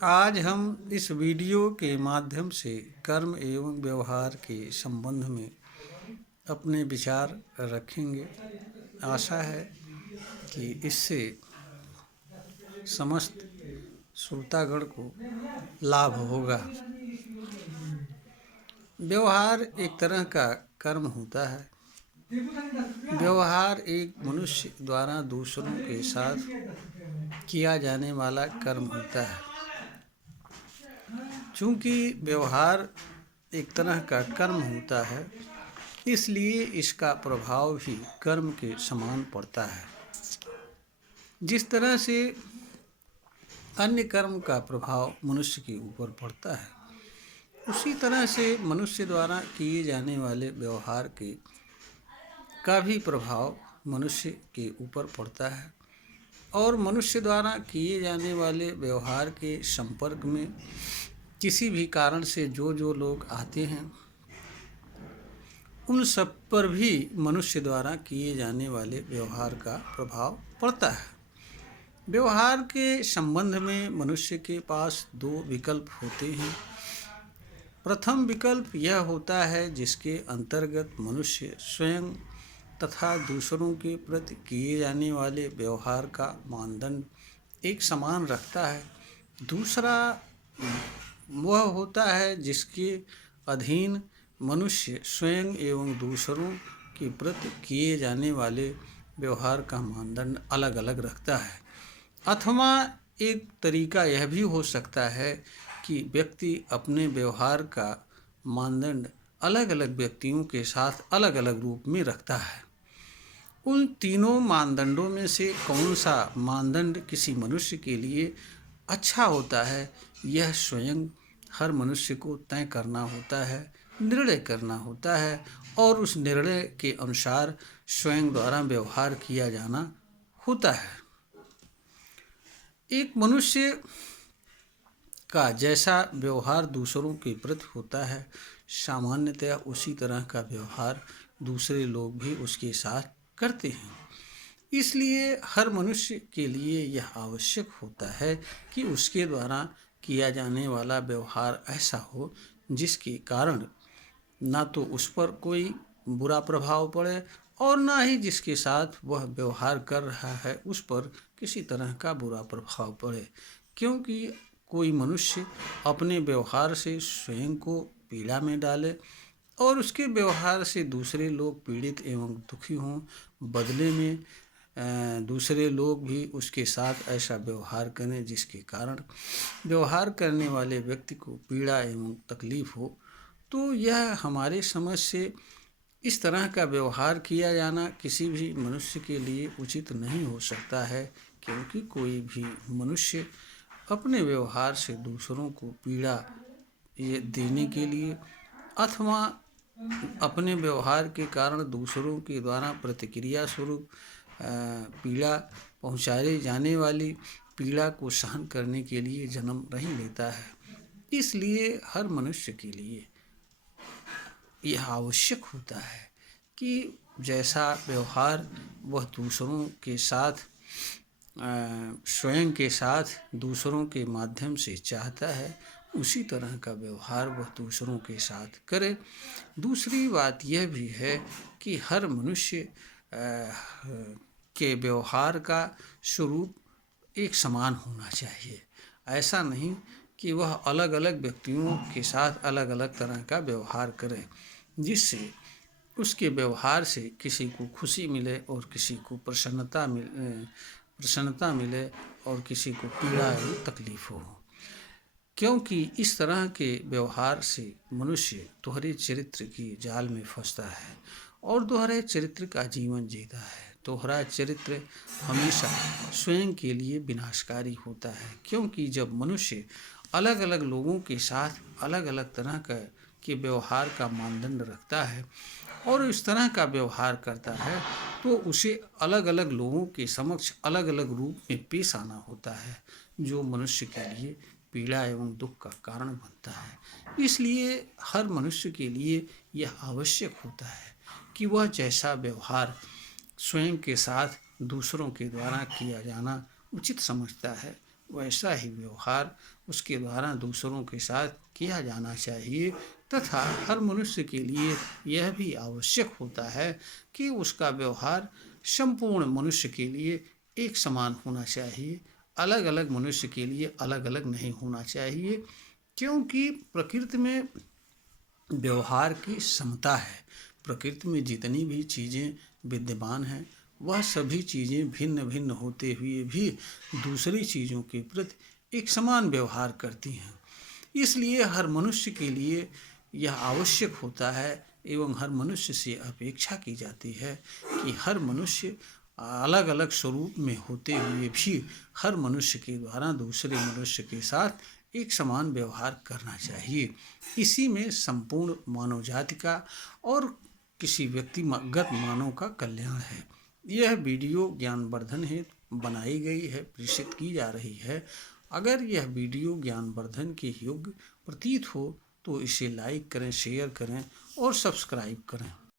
आज हम इस वीडियो के माध्यम से कर्म एवं व्यवहार के संबंध में अपने विचार रखेंगे। आशा है कि इससे समस्त श्रोतागण को लाभ होगा। व्यवहार एक तरह का कर्म होता है। व्यवहार एक मनुष्य द्वारा दूसरों के साथ किया जाने वाला कर्म होता है। चूँकि व्यवहार एक तरह का कर्म होता है, इसलिए इसका प्रभाव भी कर्म के समान पड़ता है। जिस तरह से अन्य कर्म का प्रभाव मनुष्य के ऊपर पड़ता है, उसी तरह से मनुष्य द्वारा किए जाने वाले व्यवहार का भी प्रभाव मनुष्य के ऊपर पड़ता है। और मनुष्य द्वारा किए जाने वाले व्यवहार के संपर्क में किसी भी कारण से जो लोग आते हैं, उन सब पर भी मनुष्य द्वारा किए जाने वाले व्यवहार का प्रभाव पड़ता है। व्यवहार के संबंध में मनुष्य के पास दो विकल्प होते हैं। प्रथम विकल्प यह होता है जिसके अंतर्गत मनुष्य स्वयं तथा दूसरों के प्रति किए जाने वाले व्यवहार का मानदंड एक समान रखता है। दूसरा वह होता है जिसके अधीन मनुष्य स्वयं एवं दूसरों के प्रति किए जाने वाले व्यवहार का मानदंड अलग अलग रखता है। अथवा एक तरीका यह भी हो सकता है कि व्यक्ति अपने व्यवहार का मानदंड अलग अलग व्यक्तियों के साथ अलग अलग रूप में रखता है। उन तीनों मानदंडों में से कौन सा मानदंड किसी मनुष्य के लिए अच्छा होता है, यह स्वयं हर मनुष्य को तय करना होता है, निर्णय करना होता है, और उस निर्णय के अनुसार स्वयं द्वारा व्यवहार किया जाना होता है। एक मनुष्य का जैसा व्यवहार दूसरों के प्रति होता है, सामान्यतया उसी तरह का व्यवहार दूसरे लोग भी उसके साथ करते हैं। इसलिए हर मनुष्य के लिए यह आवश्यक होता है कि उसके द्वारा किया जाने वाला व्यवहार ऐसा हो जिसके कारण ना तो उस पर कोई बुरा प्रभाव पड़े और ना ही जिसके साथ वह व्यवहार कर रहा है उस पर किसी तरह का बुरा प्रभाव पड़े। क्योंकि कोई मनुष्य अपने व्यवहार से स्वयं को पीड़ा में डाले और उसके व्यवहार से दूसरे लोग पीड़ित एवं दुखी हों, बदले में दूसरे लोग भी उसके साथ ऐसा व्यवहार करें जिसके कारण व्यवहार करने वाले व्यक्ति को पीड़ा एवं तकलीफ हो, तो यह हमारे समझ से इस तरह का व्यवहार किया जाना किसी भी मनुष्य के लिए उचित नहीं हो सकता है। क्योंकि कोई भी मनुष्य अपने व्यवहार से दूसरों को पीड़ा देने के लिए अथवा अपने व्यवहार के कारण दूसरों के द्वारा प्रतिक्रिया स्वरूप पीड़ा पहुंचाई जाने वाली पीड़ा को सहन करने के लिए जन्म नहीं लेता है। इसलिए हर मनुष्य के लिए यह आवश्यक होता है कि जैसा व्यवहार वह दूसरों के साथ स्वयं के साथ दूसरों के माध्यम से चाहता है, उसी तरह का व्यवहार वह दूसरों के साथ करे। दूसरी बात यह भी है कि हर मनुष्य के व्यवहार का स्वरूप एक समान होना चाहिए। ऐसा नहीं कि वह अलग अलग व्यक्तियों के साथ अलग अलग तरह का व्यवहार करे, जिससे उसके व्यवहार से किसी को खुशी मिले और किसी को प्रसन्नता मिले और किसी को पीड़ा एवं तकलीफ हो। क्योंकि इस तरह के व्यवहार से मनुष्य दोहरे चरित्र की जाल में फंसता है और दोहरे चरित्र का जीवन जीता है। दोहरा चरित्र हमेशा स्वयं के लिए विनाशकारी होता है। क्योंकि जब मनुष्य अलग अलग लोगों के साथ अलग अलग तरह के व्यवहार का मानदंड रखता है और इस तरह का व्यवहार करता है, तो उसे अलग अलग लोगों के समक्ष अलग अलग रूप में पेश आना होता है, जो मनुष्य के लिए पीड़ा एवं दुख का कारण बनता है। इसलिए हर मनुष्य के लिए यह आवश्यक होता है कि वह जैसा व्यवहार स्वयं के साथ दूसरों के द्वारा किया जाना उचित समझता है, वैसा ही व्यवहार उसके द्वारा दूसरों के साथ किया जाना चाहिए तथा हर मनुष्य के लिए यह भी आवश्यक होता है कि उसका व्यवहार संपूर्ण मनुष्य के लिए एक समान होना चाहिए, अलग अलग मनुष्य के लिए अलग अलग नहीं होना चाहिए, क्योंकि प्रकृति में व्यवहार की समता है। प्रकृति में जितनी भी चीज़ें विद्यमान हैं वह सभी चीज़ें भिन्न भिन्न होते हुए भी दूसरी चीज़ों के प्रति एक समान व्यवहार करती हैं। इसलिए हर मनुष्य के लिए यह आवश्यक होता है एवं हर मनुष्य से अपेक्षा की जाती है कि हर मनुष्य अलग अलग स्वरूप में होते हुए भी हर मनुष्य के द्वारा दूसरे मनुष्य के साथ एक समान व्यवहार करना चाहिए। इसी में संपूर्ण मानव जाति का और किसी व्यक्तिगत मानव का कल्याण है। यह वीडियो ज्ञानवर्धन हेतु बनाई गई है, प्रेषित की जा रही है। अगर यह वीडियो ज्ञानवर्धन के योग्य प्रतीत हो तो इसे लाइक करें, शेयर करें और सब्सक्राइब करें।